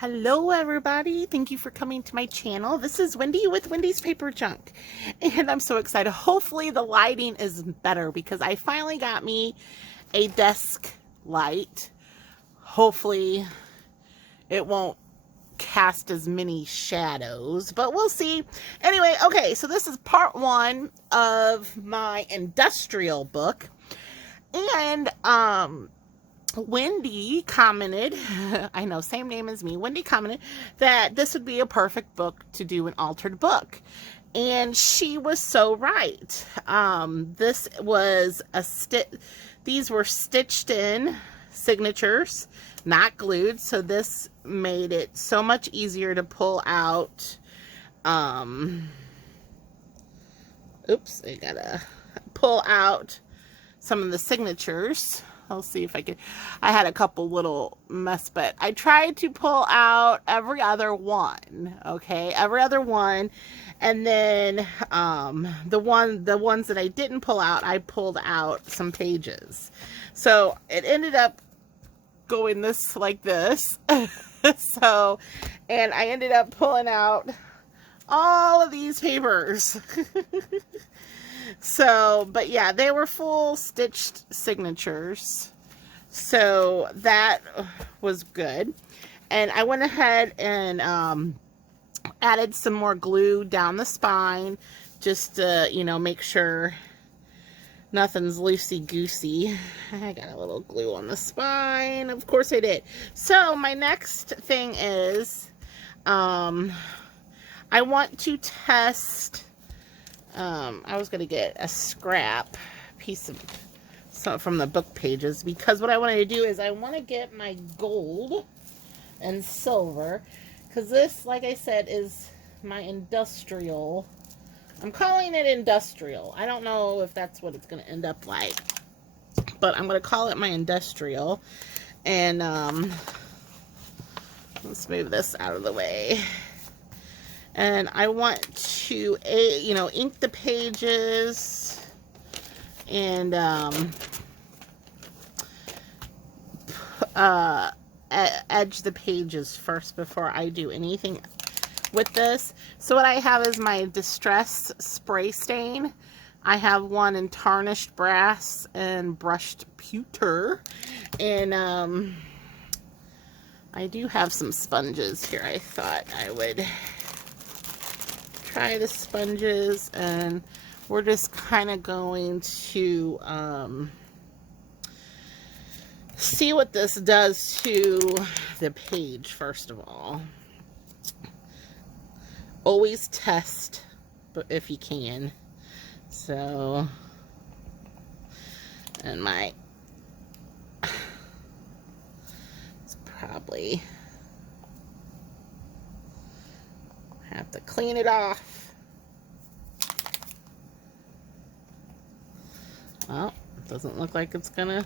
Hello everybody, thank you for coming to my channel. This is Wendy with Wendy's Paper Junk, and I'm so excited. Hopefully the lighting is better because I finally got me a desk light. Hopefully it won't cast as many shadows, but we'll see. Anyway, okay, so this is part one of my industrial book, and Wendy commented, I know, same name as me, Wendy commented that this would be a perfect book to do an altered book. And she was so right. This was these were stitched in signatures, not glued. So this made it so much easier to pull out. Oops, I gotta pull out some of the signatures. I'll see if I can. I had a couple little mess, but I tried to pull out every other one. Okay, every other one, and then the ones that I didn't pull out, I pulled out some pages. So it ended up going like this. So, and I ended up pulling out all of these papers. So, but yeah, they were full stitched signatures. So that was good. And I went ahead and added some more glue down the spine just to, you know, make sure nothing's loosey-goosey. I got a little glue on the spine. Of course I did. So my next thing is I want to test. I was going to get a scrap piece of from the book pages, because what I wanted to do is I want to get my gold and silver, because this, like I said, is my industrial. I'm calling it industrial. I don't know if that's what it's going to end up like, but I'm going to call it my industrial. And let's move this out of the way. And I want to, you know, ink the pages and edge the pages first before I do anything with this. So what I have is my Distress Spray Stain. I have one in tarnished brass and brushed pewter. And I do have some sponges here. I thought I would try the sponges, and we're just kind of going to see what this does to the page. First of all, always test, but if you can. So, and it's probably have to clean it off. Well, it doesn't look like it's gonna.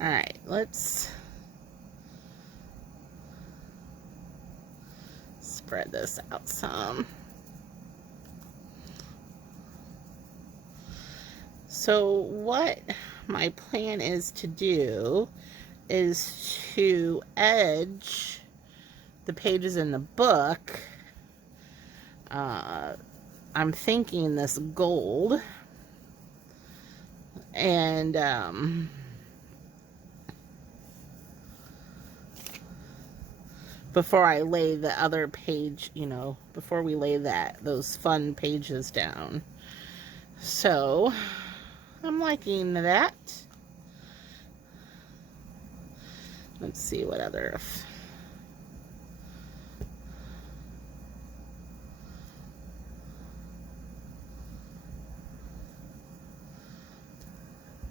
All right, let's spread this out some. So what my plan is to do is to edge the pages in the book. I'm thinking this gold, and before I lay the other page, you know, before we lay those fun pages down. So I'm liking that. Let's see what other.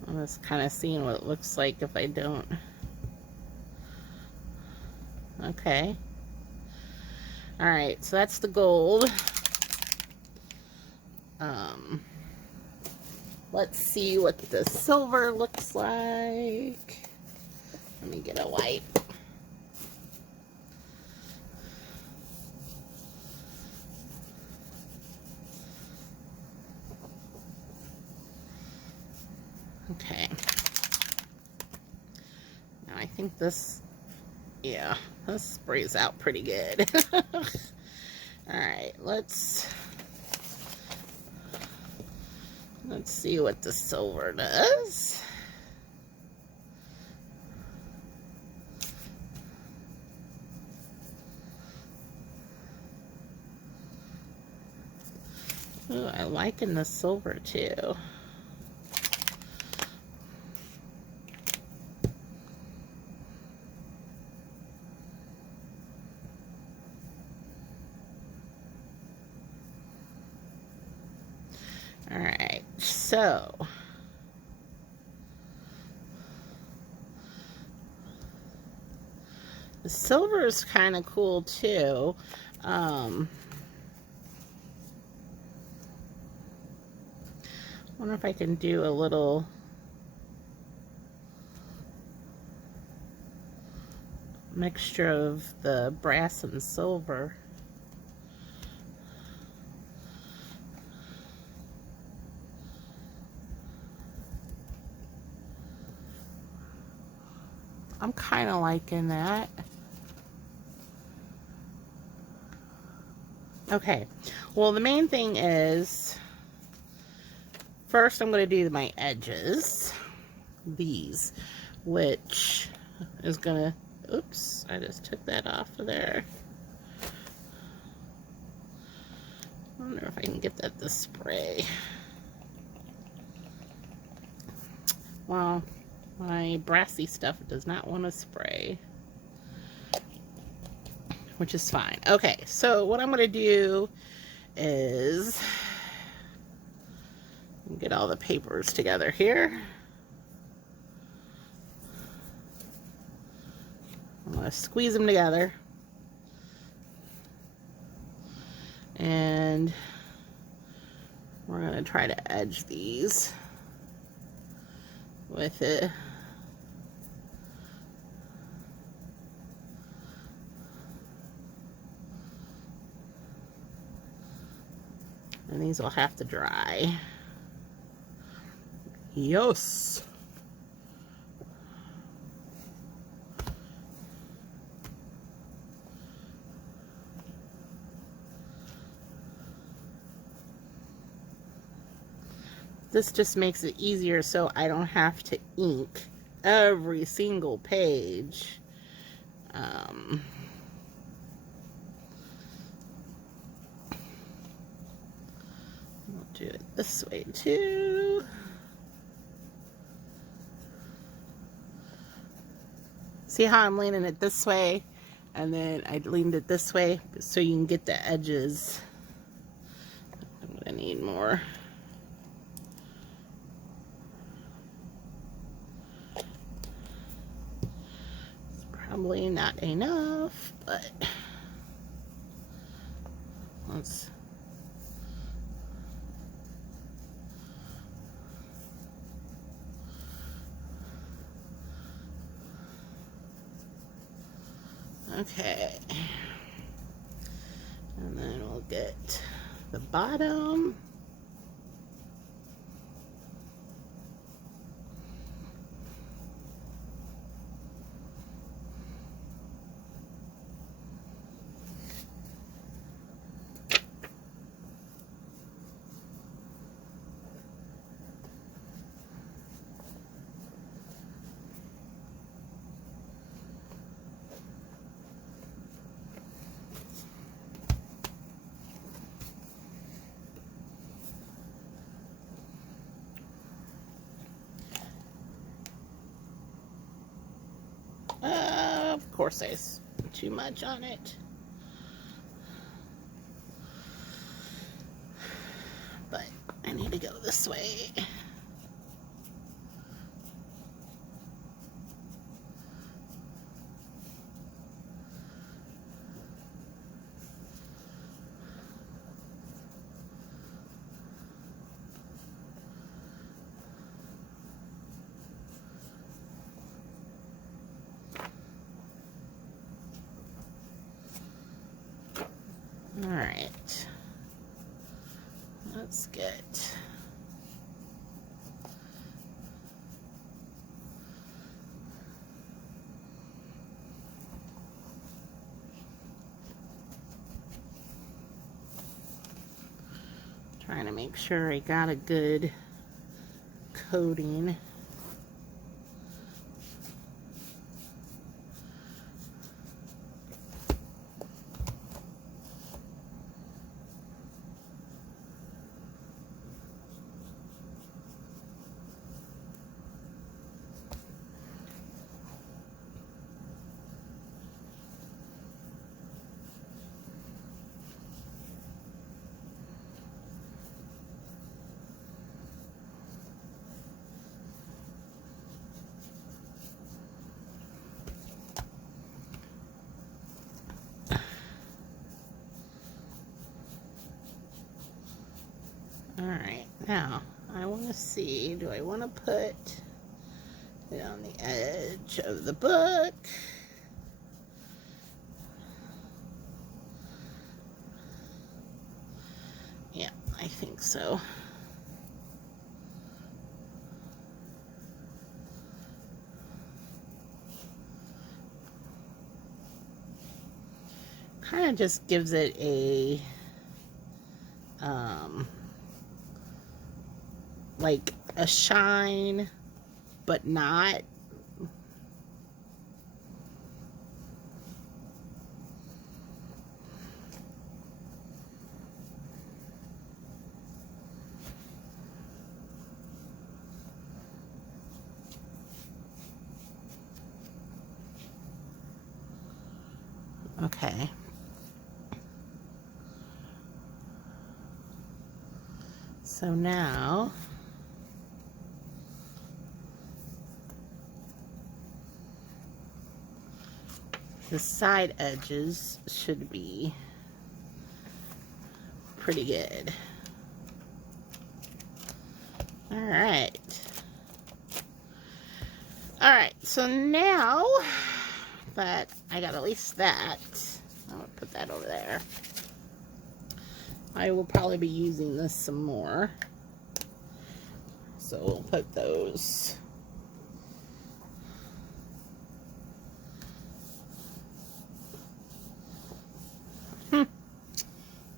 I'm just kind of seeing what it looks like if I don't. Okay. All right, so that's the gold. Let's see what the silver looks like. Let me get a wipe. Okay. Now I think this, yeah, this sprays out pretty good. Alright, let's see what the silver does. Ooh, I liking the silver too. Alright, so the silver is kind of cool too. Wonder if I can do a little mixture of the brass and silver. I'm kind of liking that. Okay, well, the main thing is, first I'm going to do my edges, these, which is going to, oops, I just took that off of there. I wonder if I can get that to spray. Well, my brassy stuff does not want to spray, which is fine. Okay, so what I'm going to do is get all the papers together here. I'm going to squeeze them together. And we're going to try to edge these with it. And these will have to dry. Yes. This just makes it easier so I don't have to ink every single page. I'll do it this way too. See how I'm leaning it this way, and then I leaned it this way so you can get the edges. I'm gonna need more. It's probably not enough, but let's. Okay, and then we'll get the bottom. Of course, I spent too much on it. But I need to go this way. All right, let's get trying to make sure I got a good coating. Alright, now I want to see, do I want to put it on the edge of the book? Yeah, I think so. Kind of just gives it a like a shine, but not. Okay. So now the side edges should be pretty good. Alright. Alright, so now that I got at least that, I'm going to put that over there. I will probably be using this some more. So we'll put those. It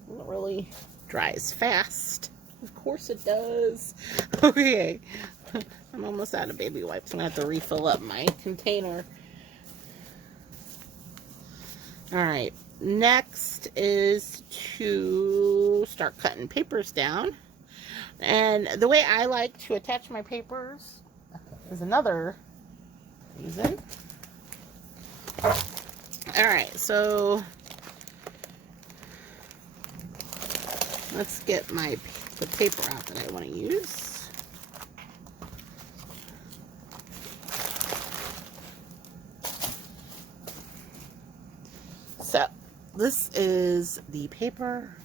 really dries fast. Of course it does. Okay. I'm almost out of baby wipes. I'm going to have to refill up my container. Alright. Next is to start cutting papers down. And the way I like to attach my papers is another reason. Alright, so let's get the paper out that I want to use. So, this is the paper.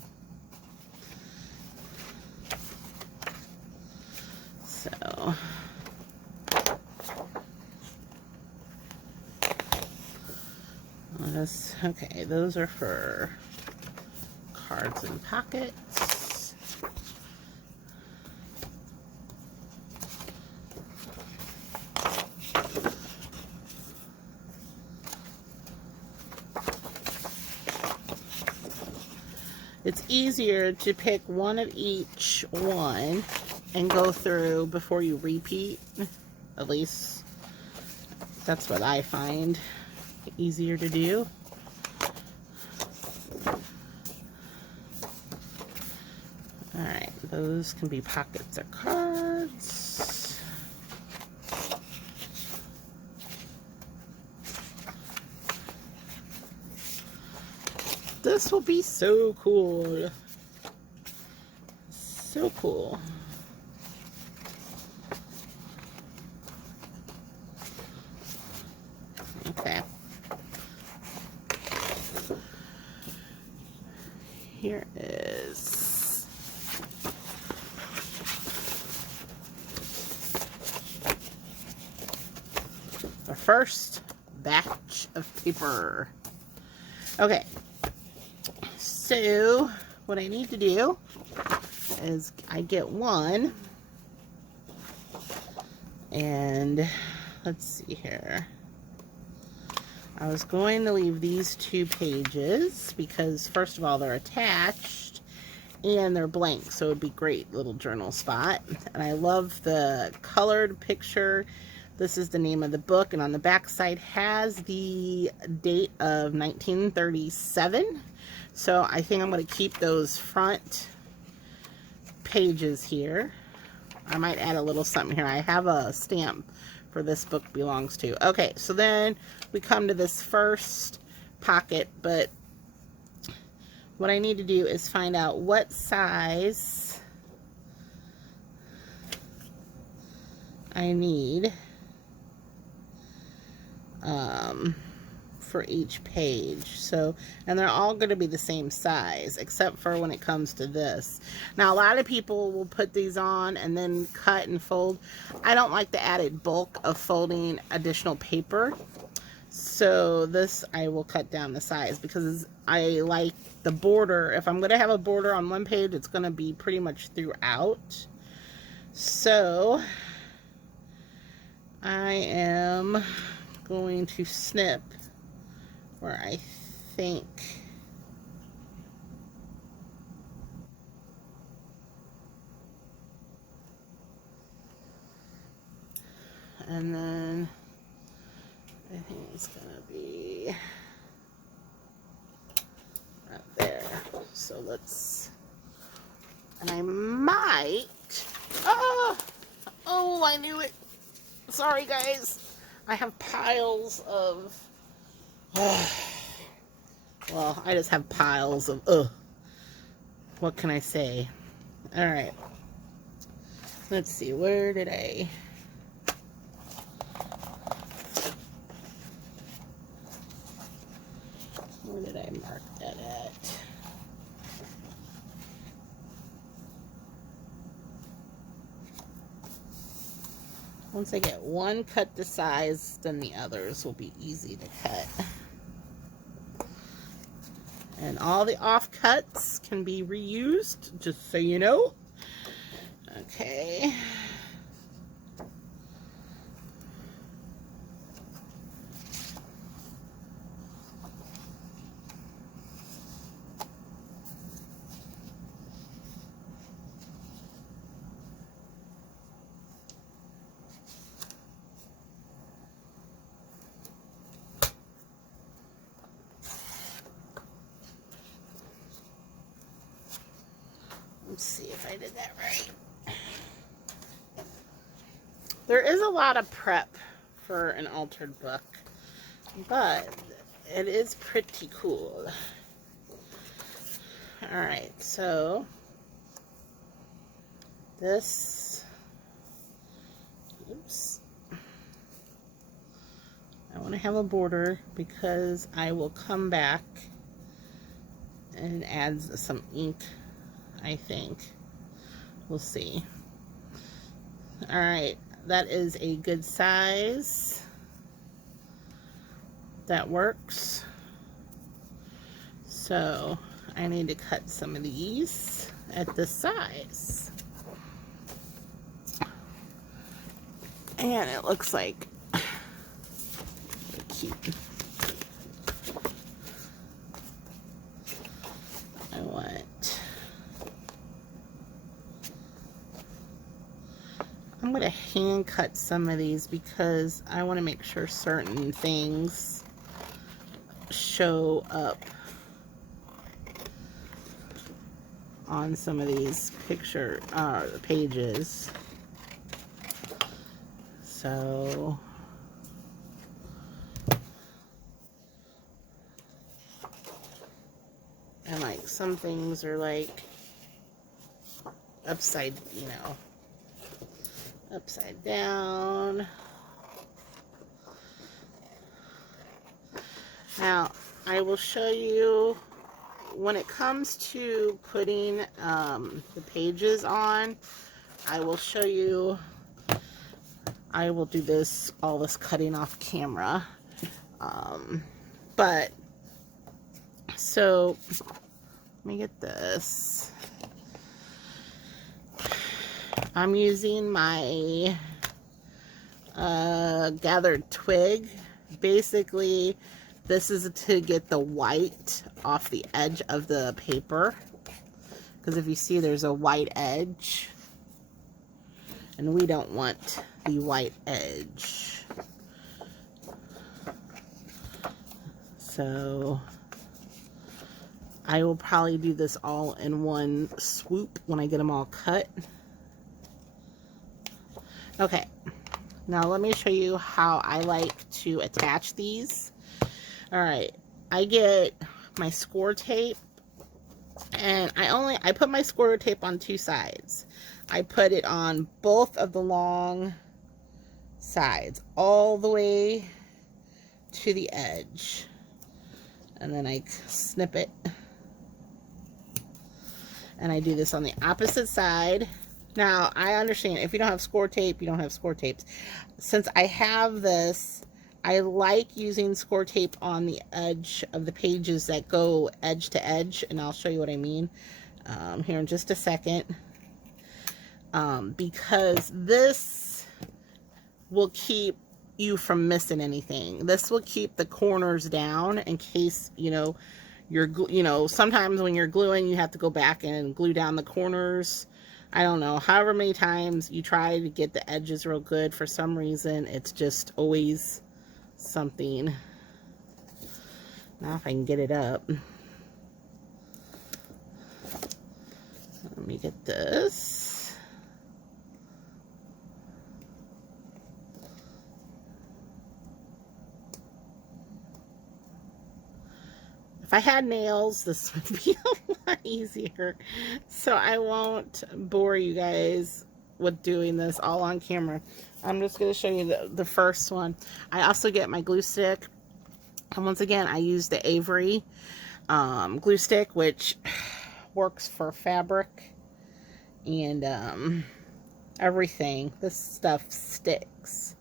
So, okay, those are for cards and pockets. It's easier to pick one of each one and go through before you repeat. At least that's what I find easier to do. Alright, those can be pockets or cards. This will be so cool. So cool. Okay. Here is the first batch of paper. Okay. So, what I need to do is I get one, and let's see here. I was going to leave these 2 pages because, first of all, they're attached, and they're blank, so it would be great little journal spot. And I love the colored picture. This is the name of the book, and on the back side has the date of 1937. So I think I'm going to keep those front pages here. I might add a little something here. I have a stamp for this book belongs to. Okay, so then we come to this first pocket, but what I need to do is find out what size I need for each page. So, and they're all going to be the same size, except for when it comes to this. Now, a lot of people will put these on and then cut and fold. I don't like the added bulk of folding additional paper. So this, I will cut down the size because I like the border. If I'm going to have a border on one page, it's going to be pretty much throughout. So I am going to snip where I think and then I think it's gonna be up there. So let's, and I might, oh, I knew it. Sorry guys, I have piles of, well, I just have piles of, what can I say? All right, let's see, where did I mark that at? Once I get one cut to size, then the others will be easy to cut. And all the offcuts can be reused, just so you know. Okay. Let's see if I did that right. There is a lot of prep for an altered book, but it is pretty cool. Alright, so this, oops, I want to have a border because I will come back and add some ink, I think. We'll see. Alright, that is a good size. That works. So I need to cut some of these at this size. And it looks like cute. I'm going to hand cut some of these because I want to make sure certain things show up on some of these picture pages. So and like some things are like upside, you know, upside down. Now I will show you when it comes to putting the pages on. I will show you. I will do this, all this cutting off camera. But so let me get this. I'm using my gathered twig. Basically, this is to get the white off the edge of the paper. because if you see, there's a white edge, and we don't want the white edge. So I will probably do this all in one swoop when I get them all cut. Okay, now let me show you how I like to attach these. All right, I get my score tape, and I put my score tape on two sides. I put it on both of the long sides, all the way to the edge, and then I snip it. And I do this on the opposite side. Now, I understand if you don't have score tape, you don't have score tapes. Since I have this, I like using score tape on the edge of the pages that go edge to edge, and I'll show you what I mean here in just a second. Because this will keep you from missing anything. This will keep the corners down in case, you know, sometimes when you're gluing, you have to go back and glue down the corners. I don't know, however many times you try to get the edges real good, for some reason, it's just always something. Now if I can get it up. Let me get this. If I had nails, this would be a lot easier. So I won't bore you guys with doing this all on camera. I'm just going to show you the first one. I also get my glue stick. And once again, I use the Avery glue stick, which works for fabric and everything. This stuff sticks.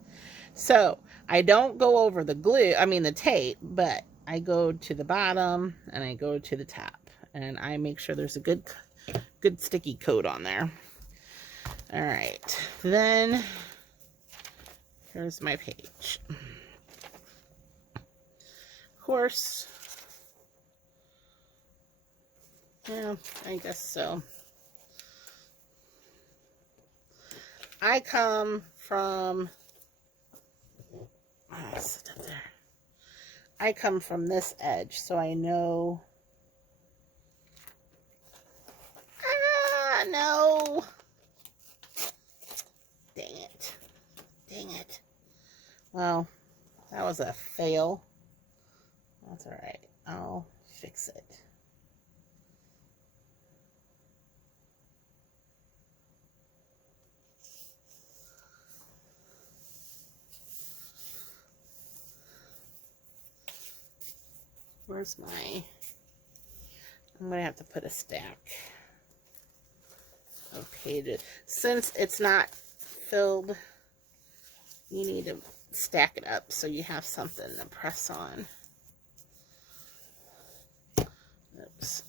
So I don't go over the glue, the tape, but I go to the bottom and I go to the top, and I make sure there's a good sticky coat on there. All right, then here's my page. Of course, yeah, I guess so. I come from, sit up there. I come from this edge, so I know. Ah, no. Dang it. Dang it. Well, that was a fail. That's all right. I'll fix it. Where's my... I'm going to have to put a stack of pages. Since it's not filled, you need to stack it up so you have something to press on. Oops.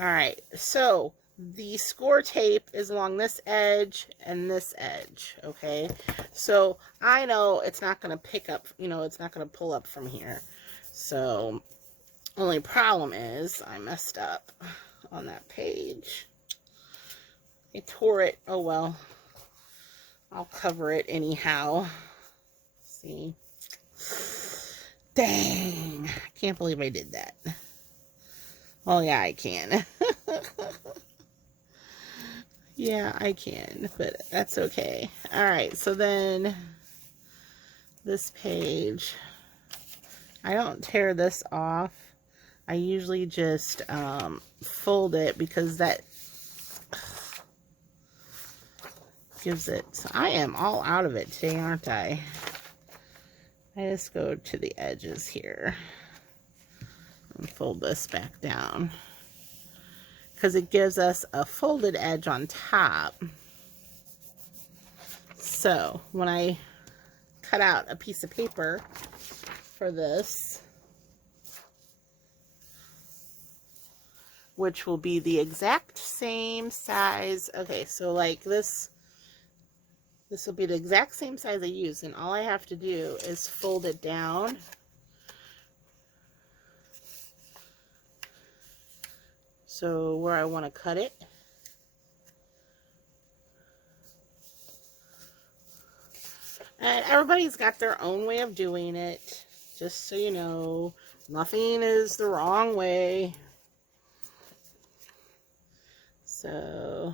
Alright, so the score tape is along this edge and this edge, okay? So I know it's not going to pick up, it's not going to pull up from here. So, only problem is I messed up on that page. I tore it. Oh well. I'll cover it anyhow. See? Dang. I can't believe I did that. Oh yeah, I can. Yeah, I can, but that's okay. Alright, so then this page... I don't tear this off. I usually just fold it because that gives it... So I am all out of it today, aren't I? I just go to the edges here and fold this back down because it gives us a folded edge on top. So when I cut out a piece of paper for this, which will be the exact same size. Okay, so like this will be the exact same size I use, and all I have to do is fold it down So where I want to cut it. And everybody's got their own way of doing it. Just so you know, nothing is the wrong way. So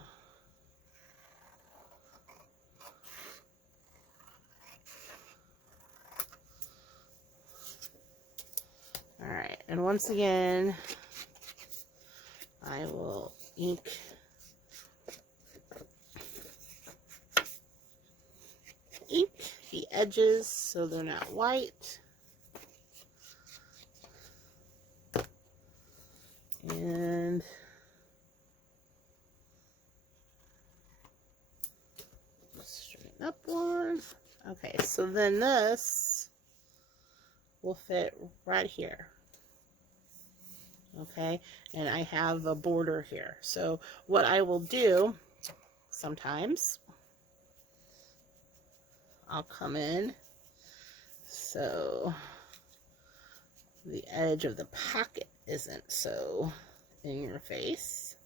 alright, and once again, I will ink the edges so they're not white. And straighten up one. Okay, so then this will fit right here. Okay, and I have a border here. So what I will do sometimes, I'll come in so the edge of the pocket isn't so in your face.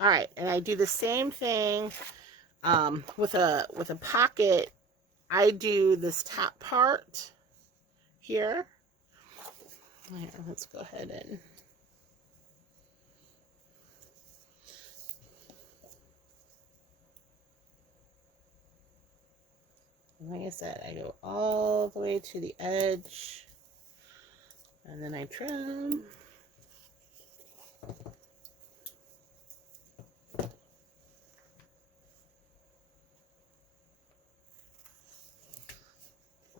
All right, and I do the same thing with a pocket. I do this top part here. Here, let's go ahead and like I said, I go all the way to the edge and then I trim.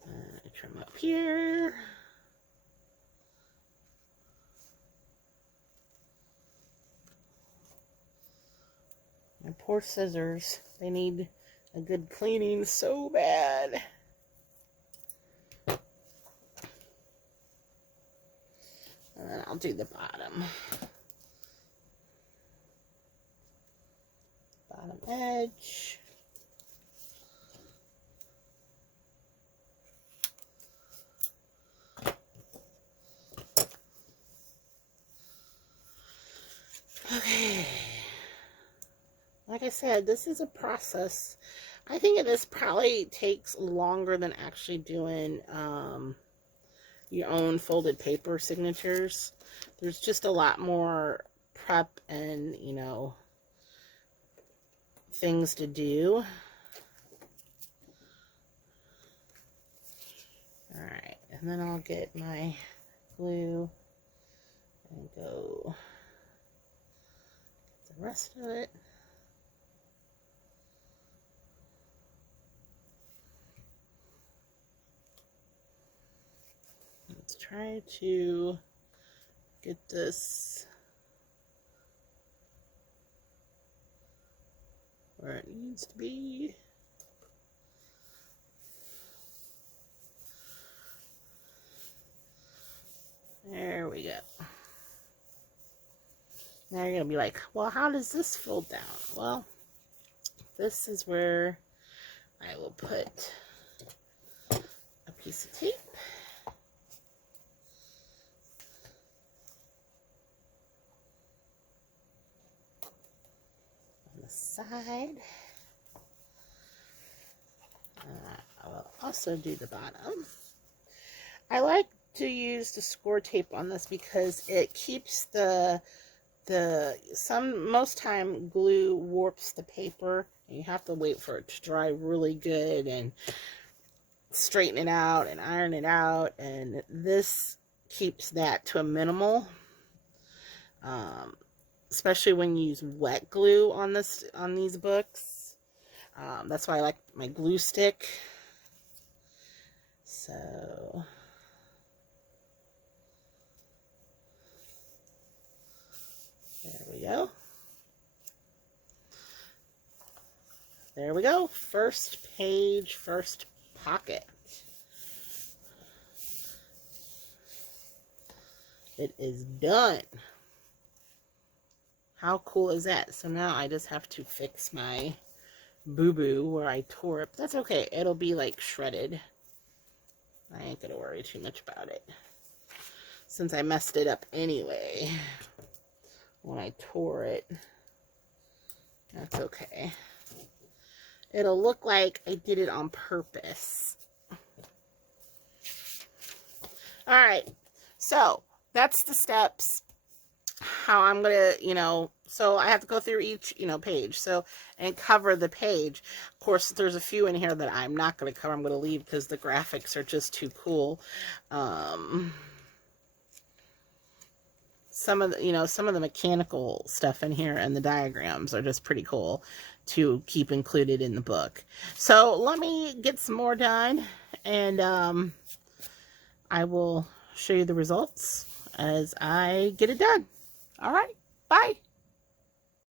And I trim up here. My poor scissors, they need a good cleaning so bad. And then I'll do the bottom. Bottom edge. Okay. Like I said, this is a process. I think this probably takes longer than actually doing your own folded paper signatures. There's just a lot more prep and, you know, things to do. Alright, and then I'll get my glue and go get the rest of it. Let's try to get this where it needs to be. There we go. Now you're going to be like, well, how does this fold down? Well, this is where I will put a piece of tape. On the side. I will also do the bottom. I like to use the score tape on this because it keeps most time glue warps the paper. You have to wait for it to dry really good and straighten it out and iron it out, and this keeps that to a minimal. Especially when you use wet glue on these books. That's why I like my glue stick. So there we go. There we go. First page, first pocket. It is done. How cool is that? So now I just have to fix my boo-boo where I tore it. But that's okay. It'll be like shredded. I ain't gonna worry too much about it. since I messed it up anyway when I tore it. That's okay. It'll look like I did it on purpose. All right, so that's the steps, how I'm gonna, so I have to go through each, page, and cover the page. Of course, there's a few in here that I'm not gonna cover. I'm gonna leave because the graphics are just too cool. Some of the mechanical stuff in here and the diagrams are just pretty cool to keep included in the book. So let me get some more done, and I will show you the results as I get it done. All right, bye.